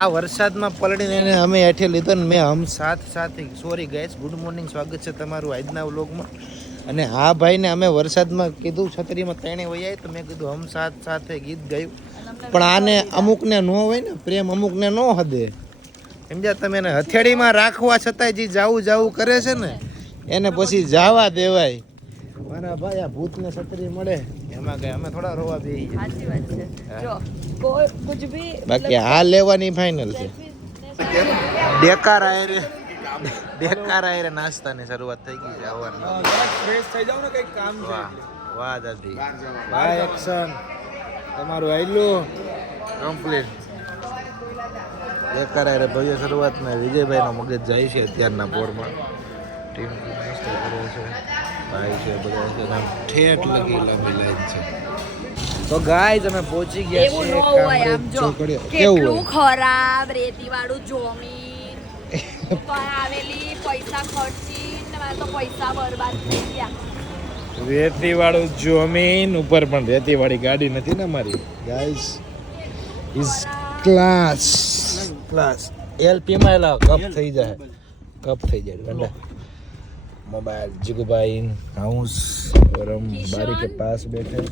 આ વરસાદમાં પલળીને અમે હેઠે લીધો ને મેં હમ સાથે સોરી ગાઈસ, ગુડ મોર્નિંગ, સ્વાગત છે તમારું આજના વ્લોગમાં. અને હા ભાઈને અમે વરસાદમાં કીધું છત્રીમાં ત્રણે વૈયા તો મેં કીધું હમ સાથે ગીત ગાયું. પણ આને અમુકને ન હોય ને પ્રેમ, અમુકને ન હદે, સમજ્યા તમે? એને હથેળીમાં રાખવા છતાંય જે જાવું કરે છે ને એને પછી જાવા દેવાય. મારા ભાઈ આ ભૂતને છત્રી મળે એમાં કઈ અમે થોડા રોવા બેહી. સાચી વાત છે. જો કોઈ કુછ ભી બાકી આ લેવાની ફાઇનલ છે. ડેકાર આયરે નાસ્તાની શરૂઆત થઈ ગઈ છે. આવવાનું ફ્રેશ થઈ જાવ ને કઈ કામ છે. વાહ દાદી, વાહ એક્શન તમારું આયલું કમ્પ્લીટ. ડેકાર આયરે ભવ્ય શરૂઆતમાં વિજયભાઈનો મગજ જાય છે અત્યારના પોરમાં. ટીમ નાસ્તો કરે છે, ભાઈ છે, બધા છે, ઠેઠ લગી લાંબી લાઈન છે. તો ગાઈઝ અમે પહોંચી ગયા એવું છીએ. ન હોય આમ જો કેટલું ખરાબ રેતી વાળું જમીન તો આવેલી, પૈસા ખર્ચી ને મારે તો પૈસા બરબાદ થઈ ગયા. રેતી વાળું જમીન ઉપર પણ રેતી વાળી ગાડી નથી ને મારી. ગાઈઝ ઇઝ ક્લાસ એલપી માં એલા કપ થઈ જાય, કપ થઈ જાય ગંડા. मोबाइल जिगुबाइन हाउस और हम बारी के पास बैठे.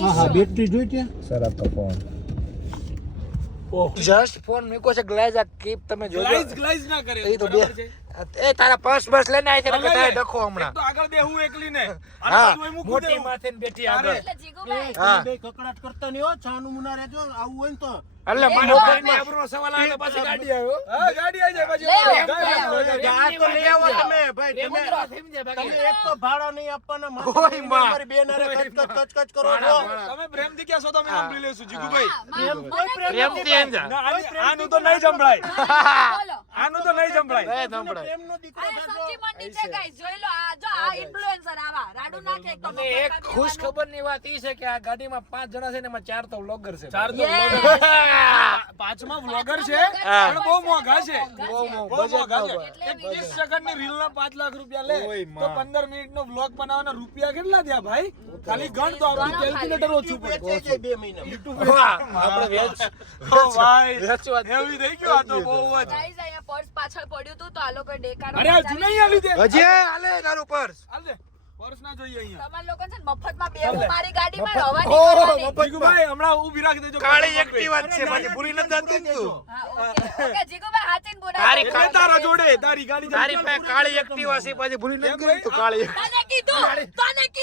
હા બેટરી જોઈ ત્યાં सर आपका फोन जस्ट फोन मेरे को से ग्लाइज आ कीप તમે જોજો ગ્લાઇઝ ના કરે એ તો બે એ તારા પર્સ બસ લઈને આવી છે કે તારે ડખો હમણાં તો આગળ બે હું એકલી ને હા મોટી માથે ને બેઠી આગળ. એટલે જીગુભાઈ હા બે કકડાટ કરતા નહીં હો, છાનું મુના રહેજો. આવું હોય ને તો એટલે મને ભાઈને આબરૂનો સવાલ આવે પછી ગાડી આવ્યો. હા ગાડી આવી જાય પછી લઈ આવો, આ તો લઈ આવો તમે ભાઈ. તમે એક તો ભાડા નહીં આપવાના, ઓય માં. મારી બેન હારે કચ કરો છો. તમે પ્રેમથી ક્યાં છો? તમે સાંભળી લેશું જીગુભાઈ. પ્રેમથી એંજા ના, આનું તો નહીં સંભળાય, બોલો આનું તો નહીં સંભળાય. એ સંભળાય. પ્રેમનો દીકરો આ થશો. સબ્જી મંડી છે ગાઈસ, જોઈ લો. આ જો આ ઇન્ફ્લુએન્સર આવા રાડુ નાખે એક તો અને એક ખુશ ખબરની વાત ઈ છે કે આ ગાડીમાં 5 જણા છે ને એમાં 4 તો વ્લોગર છે. ચાર તો Yes. પાંચમાં વ્લોગર છે પણ બહુ મોંઘા છે. બહુ મોંઘા છે. એટલે એક 30 સેકન્ડની રીલ ના 5 લાખ રૂપિયા લે ઓય તો માં. 15 મિનિટ નો વ્લોગ બનાવવાના રૂપિયા કેટલા થયા ભાઈ? ખાલી ગણ તો આપણું કેલ્ક્યુલેટર ઓછું પડે. વાહ, આપણે વેચ ઓ ભાઈ વેચવા એવી થઈ ગયું આ તો બહુ જ. ગાઈસ અહીંયા પર્સ પાછળ પડ્યું હતું તો આ લોકો ડેકારો અરે આ જૂના અહીંયા લીધે હજી હાલે તારું પર્સ. હાલ દે પર્સ ના જોઈએ અહીંયા. તમાર લોકો છે ને મફતમાં બેહું મારી ગાડીમાં હવા ઓહ, નીકળવાની. મફત. જીગુભાઈ હમણાં ઊભી રાખી દેજો. કાળી એક્ટિવા જ છે બાકી ભૂલી નથી જાતી ને તું. હા ઓકે ઓકે જીગુભાઈ હાચીન બોલાવો. તારી એટલે તારા જોડે તારી ગાડી તારી પાસે કાળી એક્ટિવા છે પાછી ભૂલી નથી ગઈ તું. કાળી તને કીધું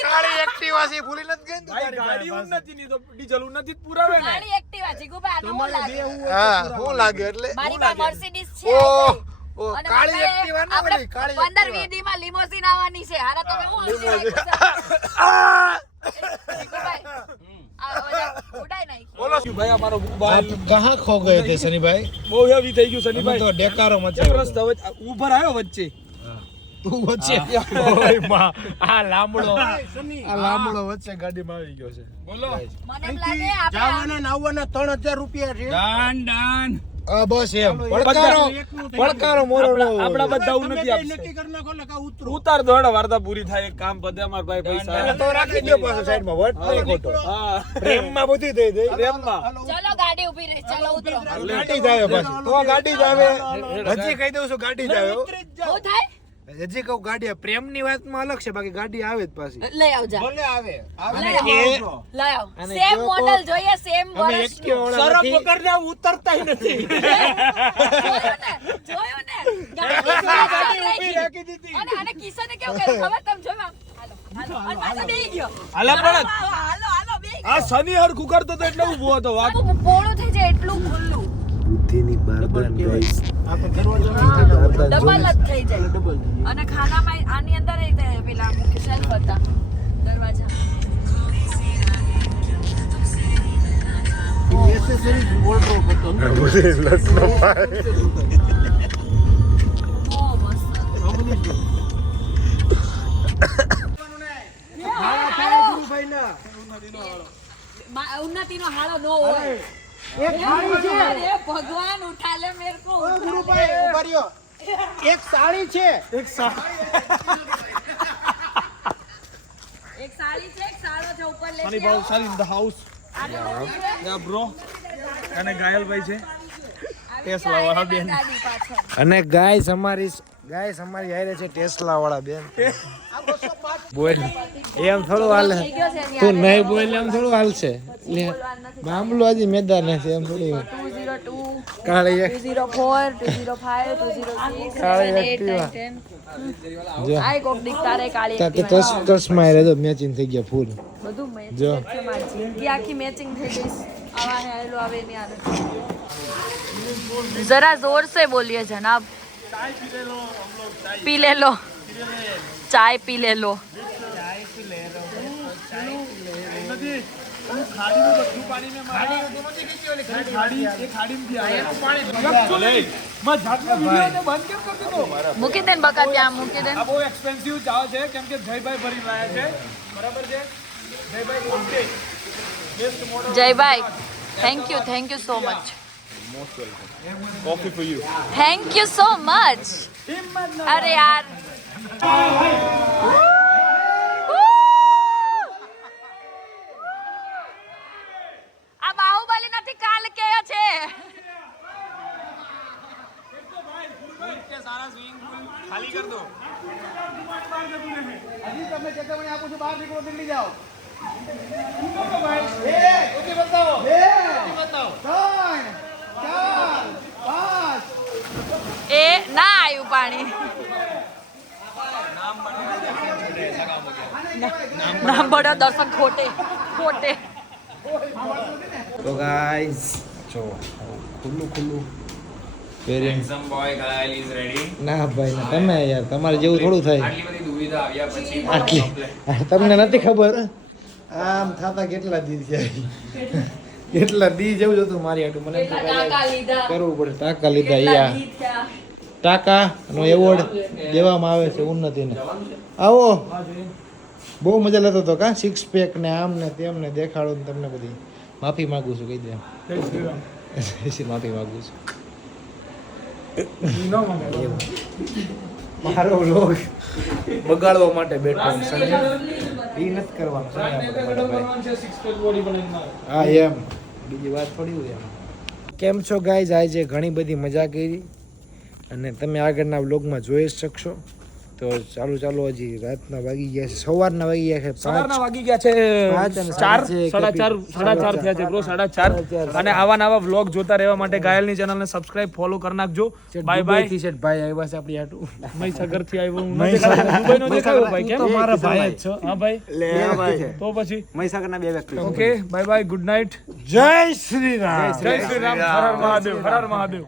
કાળી એક્ટિવા છે ભૂલી નથી ગઈ તું ભાઈ તારી ગાડી પાસે. ઉન્નતિ ની તો ડીઝલ ઉન્નતિ જ પુરાવે ને. ગાડી એક્ટિવા જીગુભાઈ આનું હું લાગે હા શું લાગે એટલે મારી પાસે મર્સિડીઝ છે ઓહ ઓ અને કાળી આપણે- એક્ટિવા ના આપણે ઓલી કાળી 15-20 દી માં લિમોઝીન આવવાની છે. હારા તમે હું હસી રાખ્યું છે? જીગુભાઈ, આ ઓલા ઉડાય નાખી. બોલો ભાઈ અમારો મોબાઈલ કહાં ખો ગયે થે સનીભાઈ? બહુ હેવી થઈ ગયું સનીભાઈ. તો ડેકારો કેમ મચાવ્યો. રસ્તા વચ્ચે ઉભર આવ્યો વચ્ચે તું વચ્ચે ઓય માં આ લાંબડો વચ્ચે ગાડીમાં આવી ગયો છે. બોલો મને એમ લાગે આપણે જવાના ને આવવાના 3000 રૂપિયા છે. દાન આ બસ એમ પડકારો મોરો આપડા બધા ઉન્નતિ આપશે. ઉતાર દો હેડો, વાર્તા પૂરી થાય. એક કામ પતે અમાર ભાઈ પૈસા. તો રાખી દો પાછો સાઈડમાં વટ નહીં ખોટો. હા પ્રેમમાં બધી થઈ ગઈ. પ્રેમમાં ચલો ગાડી ઊભી રહી, ચલો ઉતરો. ગાડી જ આવે પાછી. તો ગાડી જ આવે. હજી કહી દઉં છું ગાડી જ આવે હો. શું થાય? હજી કહું ગાડી આવે. પ્રેમની વાતમાં અલગ છે બાકી ગાડી આવે જ પાછી. લઈ આવજા. ભલે આવે અને લઈ કે લઈ આવ. અને સેમ કેવો મોડલ જોઈએ, સેમ અમે વર્ષ. એક્ટિવા વાળા સરપ નથી. પકડને ઉતરતાય નથી. જોયું ને ગાડી ગાડી ઊભી રાખી દીધી. અને આને કિશને કેવું કર્યું ખબર? તમે જોયું આમ? હાલો હાલો અને પાછો બેહી ગયો. હાલો પણ. હાલો હાલો બેહી આ શનિ હરખું કરતો તો એટલે ઊભો હતો. વાત ગયો. પોળું થઈ જાય એટલું ખુલ્લું બુદ્ધિની બારદાન ગાઈસ. ડબલ જ થઈ જાય. અને ખાનામાં આની અંદર એ તે પેલા શેલ્ફ હતા દરવાજા. બહુ મસ્ત. ઉન્નતિ નો હાળો નો હોય. અરે ભગવાન ઉઠા લે મેરે કો ઉઠા લે. એક સાડી છે. એક સાડી છે, એક સાડો છે ઉપર લે. સની ભાવ સારી ધ હાઉસ આ યા બ્રો અને ગાયલભાઈ છે. ટેસ્લા વાળા બેન ગાડી પાછળ અને ગાઈસ અમારી હારે છે ટેસ્લા વાળા બેન બોલ એમ થોડું હાલે થઈ ગયો છે એની તું નહીં બોલ એમ થોડું હાલશે લે મામલો હજી મેદાન છે એમ થોડી 202 કાળી એક 204 205 206 કાળી 7 8 એક્ટિવા. 9 10 જો આય કોક દીકતારે કાળી તાકે એક્ટિવા. ચશ્મા રહેતો મેચિંગ થઈ ગયા ફૂલ બધું મેચ જો. છે મારી જિંદગી આખી મેચિંગ થઈ ગઈ આવા હે આયલો આવે ની આદત जरा जोर से बोलिए जनाब पी ले लो चाय पी ले लो મૂકી દે ને બકા ત્યાં મૂકી દે ને. આ બહુ એક્સપેન્સિવ ચા છે કેમ કે જયભાઈ ભરી લાયા છે બરાબર છે Jaybhai okay best model Jaybhai thank you so much coffee for you thank you so much अरे यार આ બાહુબલી નથી કાલ કેયો છે સારા સ્વિમિંગ પૂલ ખાલી કર દો એ ના આવ્યું પાણી નામ બડો દર્શક ખોટે તો ગાઈસ જો ખુલ્લું variant Some boy Kyle is ready. ના ભાઈ ના તમે યાર તમારે જેવું થોડું થાય આટલી બધી દુવિધા આવ્યા પછી આટલી તમને નથી ખબર આમ થાતા કેટલા દી થયા કેટલા દી જેવું હતું મારી હાટું મને એમ તો ટાકા લીધા કરવું પડે ટાકા લીધા કેટલા યા દી થયા. ટાકા નો એવોર્ડ દેવામાં આવે છે ઉન્નતિને આવો બહુ મજા લેતો હતો કા સિક્સ પેક ને આમ ને તેમ ને દેખાડો ને તમને બધી માફી માંગુ છું કહી દે માફી માંગુ છું મારો વ્લોગ બગાડવા માટે બેઠો છું સમજ્યા? ઈ નથી કરવાનું સમજ્યા? હા એમ બીજી વાત થોડી હોય એમ કેમ છો ગાઈઝ આજે ઘણી બધી મજા કરી અને તમે આગળના વ્લોગમાં જોઈ જ શકશો તો ચાલુ હજી રાતના વાગી ગયા છે સવારના વાગી ગયા છે સવારના વાગી ગયા છે પાંચ અને 4 સાડા 4 થયા છે બ્રો 4:30 અને આવા નવા વ્લોગ જોતા રહેવા માટે ઘાયલની ચેનલને સબસ્ક્રાઇબ ફોલો કરી નાખજો બાય બાય ટી શર્ટ ભાઈ આવ્યા છે આપણી હાટું મહીસાગર થી આવ્યો હું નથી દુબઈનો દેખાયો ભાઈ કેમ તો મારા ભાઈ જ છો હા ભાઈ તો પછી મહીસાગરના બે વ્યક્તિ okay bye bye good night જય શ્રી રામ જય શ્રી રામ હર હર મહાદેવ હર હર મહાદેવ